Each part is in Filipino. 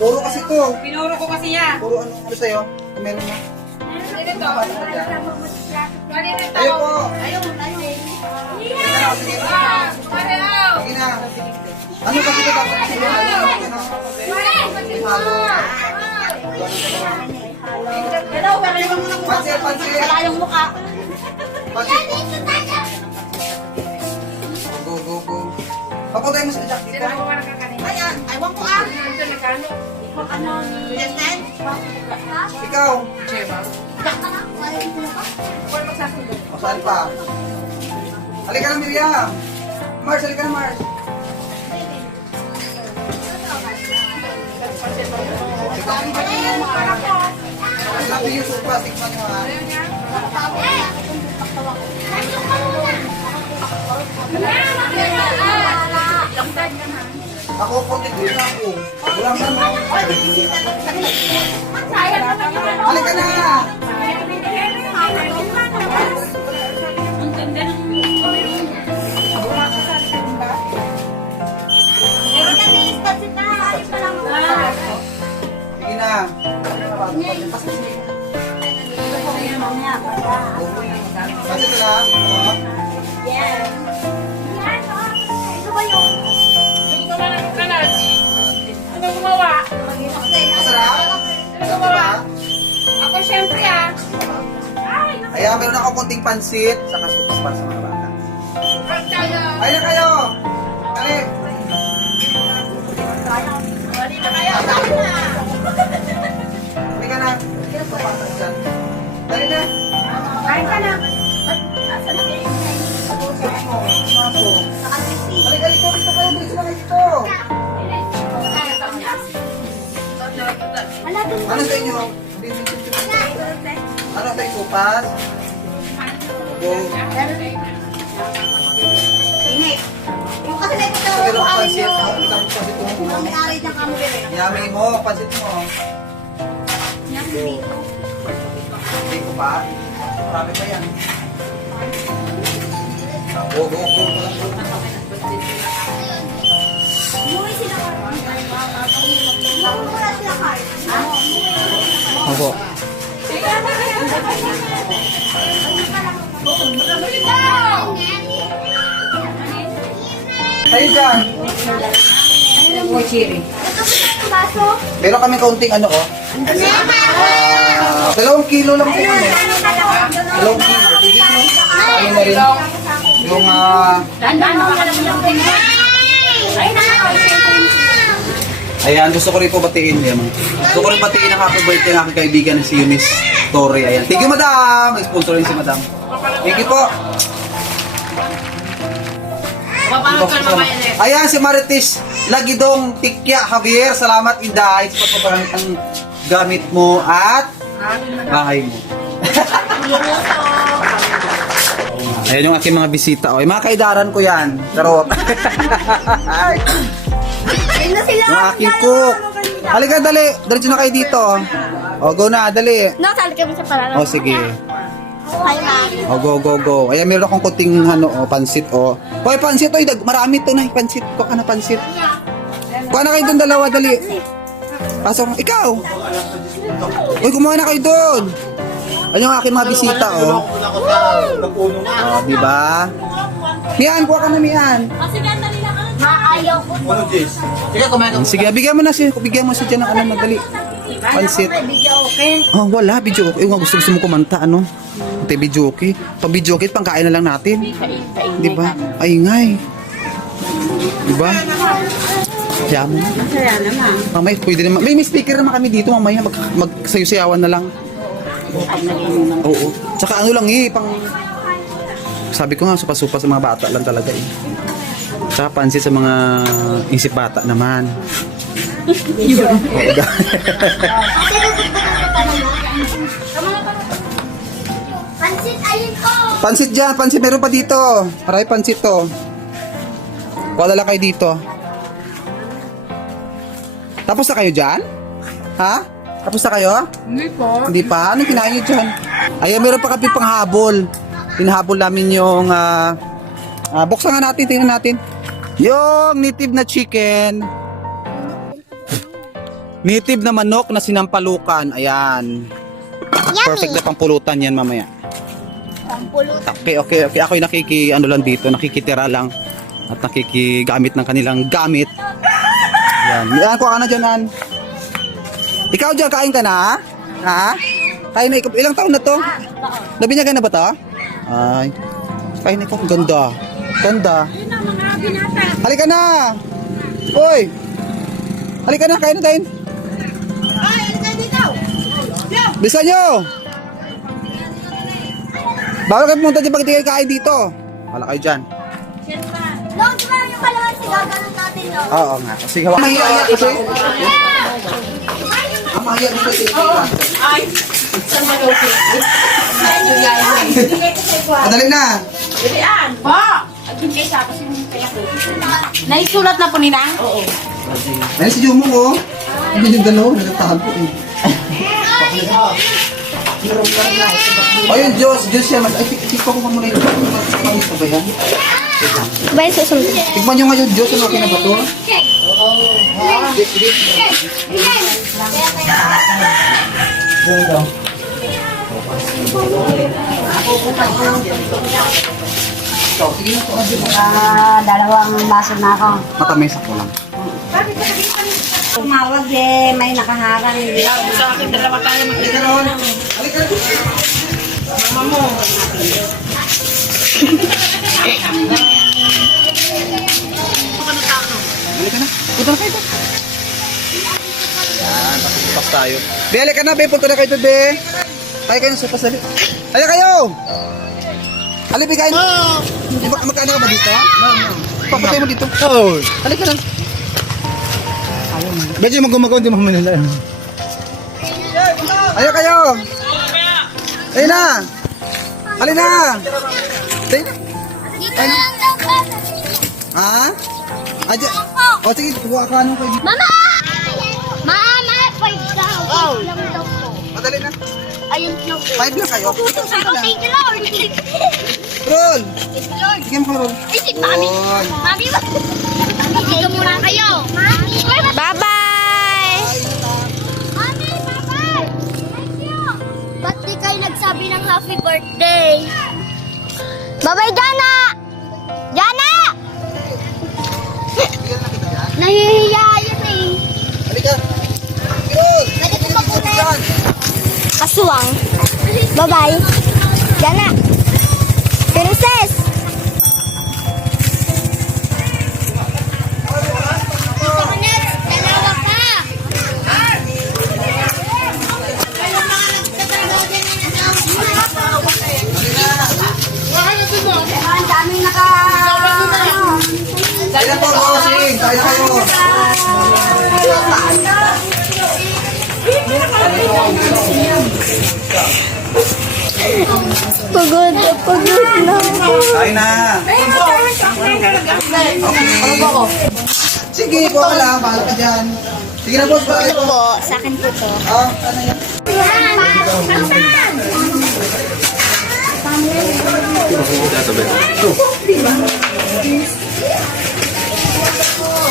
Puro kasi to. Pinuro ko kasi yan. Puro ano, ano sa'yo? Meron mo. Ganito. Ganito. Ayun po. Ayun. Ayun. Sige na. Sige na. Ano kasi ito dapat? Ano? Ano? May halo. Hello, pareho mo ng Pansit, pansit. Wala yung mukha. Pansit. Go, go, go. Papuntayin mo sa jack dito. Aywan ko ah. Ikaw. O saan pa? Halika na, Miriam. Mars, halika na, Mars. Sabi yung supa, tikman nyo ha. Ako, din na ako. Wala man. Halika na. Sige na. Kasi na lang. O. Ano Ayan, meron ako konting pansit. Saka supas para sa mga bata. Ayun na kayo. Dali. Wali na kayo. Halika na. Supas dyan. Dali na. Kain ka na. Halika dito. Dito kayo. Dito na. Ano sa inyo? Ano sa inyo? Supas? Go. Sige lang pansit. Ako kitang pansit mo. Yummy mo. Mo. Hindi ko pa. Marami pa yan. Go, go, go. Opo. Kayo dyan. Meron kami kaunting ano oh. Ah, dalawang kilo lang po ano. Dalawang kilo. Pwede po. Ano na rin. Yung ah, Ayan, gusto ko rin po batiin yan. Gusto ko rin batiin ang happy birthday ng aking kaibigan na si Miss Tori. Ayan. Thank you, madam. Sponsor rin si madam. Thank you po. Ayan, si Marites Lagidong Tikya Javier. Salamat, Inday, sa pagpapagamit ng gamit mo at bahay mo. Ayan yung aking mga bisita. O, yung mga kaidaran ko yan. Charot. yung aking cook. Halika, dali. Diretso na kayo dito. O, go na, dali. No, sali kami sa parang. O, sige. Hi, ma'am. O, go, go, go. Ayan, meron akong kuting ano, o, pansit, o. Hoy, pansit, oy, dag- marami to na, pansit. Ka na pansit. Kuha na kayo doon, dalawa, dali. Pasok, ikaw. Uy, kumuha na kayo doon. Ano yung aking mga bisita, o. O, di ba? Mian, kuha ka na, Mian. Maayaw ko. Sige, bigyan mo na si, bigyan mo si Jan ng ano, madali. Pansit. Oh, wala, video okay. Gusto gusto mo kumanta, ano? Video okay. Pag okay, pangkain na lang natin. Di ba? Ay, ngay. Di ba? Kaya mo. Masaya naman. Mamaya, pwede naman. May, may speaker naman kami dito, mamaya. Mag, magsayo-sayawan na lang. Oo. Tsaka ano lang eh, pang... Sabi ko nga, supa-supa sa mga bata lang talaga eh. Tsaka pansit sa mga isip bata naman. Oo, pansit dyan, pansit. Meron pa dito. Marami pansit to. Wala lang kayo dito. Tapos na kayo dyan? Ha? Tapos na kayo? Hindi po. Hindi pa? Anong kinain nyo dyan? Ayan, meron pa kami panghabol. Hinahabol namin yung... ah ah, buksan nga natin, tingnan natin. Yung native na chicken. Native na manok na sinampalukan. Ayan. Perfect na pangpulutan yan mamaya. Pampulot. Okay, okay, okay. Ako'y nakiki, ano lang dito, nakikitira lang. At nakikigamit ng kanilang gamit. Yan. Yan, kuha ka na dyan, An. Ikaw dyan, kain ka na, ha? Ha? Kain na ikaw. Ilang taon na to? Nabinyagan na ba to? Ay. Kain na ikaw. Ganda. Ganda. Halika na. Uy. Halika na, kain na tayo. Bisa nyo. Bawal kayo pumunta dyan pag di kayo kain dito. Wala kayo dyan. No, di ba yung kalahati gaganon natin, no? Oo nga. Sige, hawakan. Mahiya kasi. Ang mahiya dito si Ay, saan ba siya? Madali na. Bilian. Po! At hindi tapos yung kaya ko. Naisulat na po ni Nang? Oo. Ayun si Jumo ko. Hindi yung dalawa. Nagatahan po eh. Ayun, Diyos. Diyos siya. Mas, ay, tik- tikpa ko pa muna yun. Pangit pa ba yan? Ba yung susunod? Tikman nyo ngayon, Diyos. Ano, okay na ba to? Ikaw, sige na to. Ah, dalawang baso na ako. Matamis ako lang. Tumawag eh, may nakaharang. Sa akin, dalawa tayo mag- Halika ron. Halika ron. Mama mo. Halika na. Punta na kayo. Yan, papupas tayo. Be, halika na, be. Punta na kayo doon, be. Kaya kayo sa pasali. Halika kayo! Halika, kain. Mag magkano ka ba dito? Papatay mo dito. Oh. Halika na. Medyo magumagaw, di mo manila. Halika kayo. Ayun na. Halika na. Ayun na. Lang. Ha? Adya. O, sige. Kuha ka ano kayo. Mama! Mama, five daw. Oh. lang daw po. Madali na. Ayun daw po. Five lang kayo. Thank you, Lord. You, Lord. Mo roll. Ay, si Mami. Mami, ba? Dito muna kayo. Mami. Bye-bye. Nagsabi ng happy birthday? Bye-bye, Jana. Jana! Nahihiya yun eh. Halika. Pwede ko pa Yan. Kasuwang. Bye-bye. Jana. Princess. Pagod, pagod na. Kain na. Sige, kuha ka lang. Bahala ka dyan. Sige na, boss. Bahala ko. Po, sa akin po to. Ah, ano yan?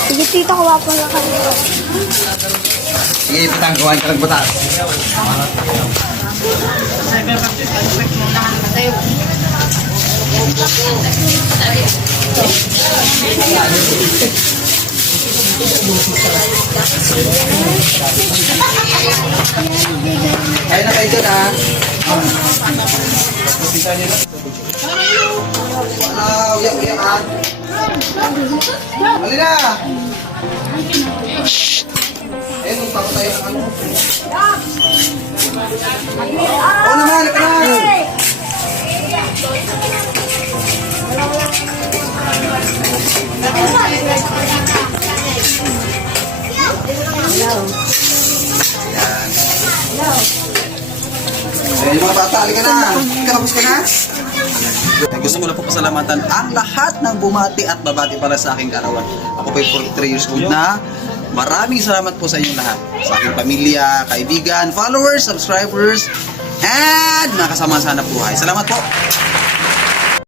Sige, tita, kuha po na kami. Sige, pitang kuhain ka ng butas. Kaya na kayo dyan, ha? Wow, uyak, uyak, ha? Hali na! Ayun, magpako tayo ng ano. Oo naman, halika na! Ayun, yung mga bata, halika na! Kapos ka na? Eh, Gusto ko na po pasalamatan ang lahat ng bumati at babati para sa aking karawan. Ako po ay 43 years old na. Maraming salamat po sa inyong lahat. Sa aking pamilya, kaibigan, followers, subscribers, and mga kasama sa buhay. Salamat po.